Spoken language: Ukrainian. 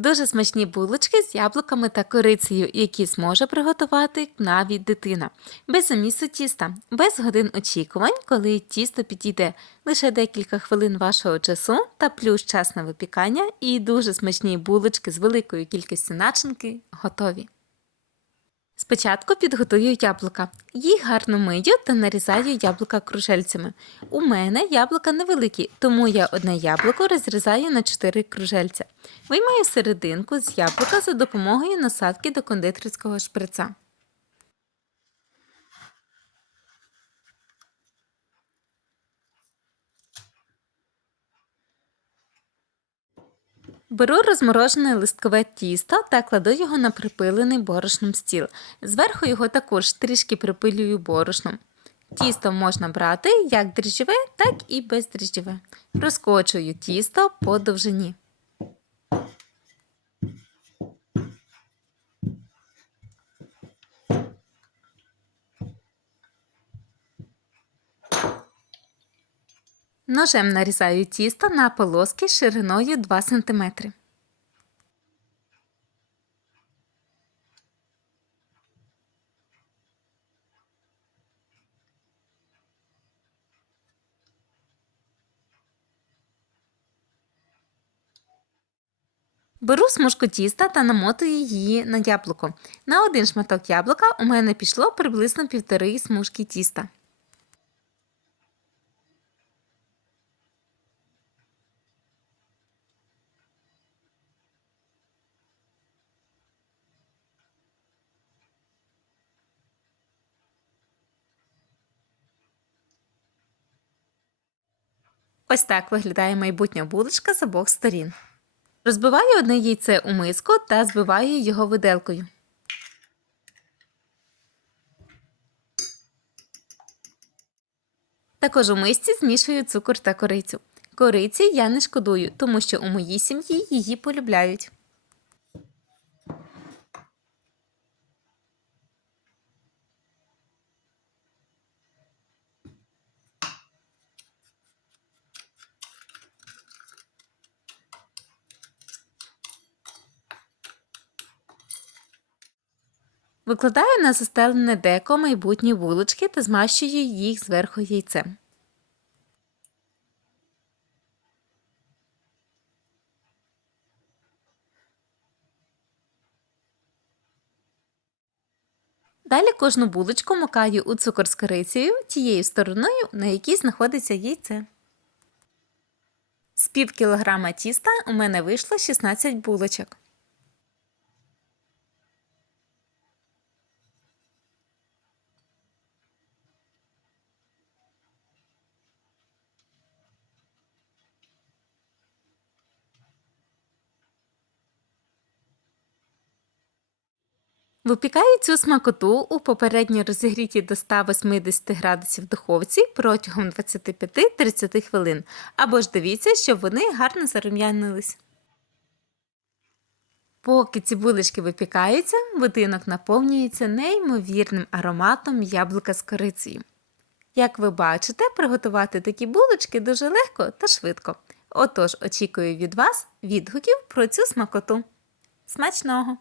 Дуже смачні булочки з яблуками та корицею, які зможе приготувати навіть дитина. Без замісу тіста, без годин очікувань, коли тісто підійде лише декілька хвилин вашого часу та плюс час на випікання, і дуже смачні булочки з великою кількістю начинки готові. Спочатку підготую яблука. Їх гарно мию та нарізаю яблука кружельцями. У мене яблука невеликі, тому я одне яблуко розрізаю на 4 кружельця. Виймаю серединку з яблука за допомогою насадки до кондитерського шприца. Беру розморожене листкове тісто та кладу його на припилений борошном стіл. Зверху його також трішки припилюю борошном. Тісто можна брати як дріжджеве, так і бездріжджеве. Розкочую тісто по довжині. Ножем нарізаю тісто на полоски шириною 2 см. Беру смужку тіста та намотую її на яблуко. На один шматок яблука у мене пішло приблизно півтори смужки тіста. Ось так виглядає майбутня булочка з обох сторін. Розбиваю одне яйце у миску та збиваю його виделкою. Також у мисці змішую цукор та корицю. Кориці я не шкодую, тому що у моїй сім'ї її полюбляють. Викладаю на застелене деко майбутні вулички та змащую їх зверху яйцем. Далі кожну булочку макаю у цукор з корицею тією стороною, на якій знаходиться яйце. З пів кілограма тіста у мене вийшло 16 булочок. Випікаю цю смакоту у попередньо розігрітій до 180 градусів духовці протягом 25-30 хвилин. Або ж дивіться, щоб вони гарно зарум'янились. Поки ці булочки випікаються, будинок наповнюється неймовірним ароматом яблука з корицею. Як ви бачите, приготувати такі булочки дуже легко та швидко. Отож, очікую від вас відгуків про цю смакоту. Смачного!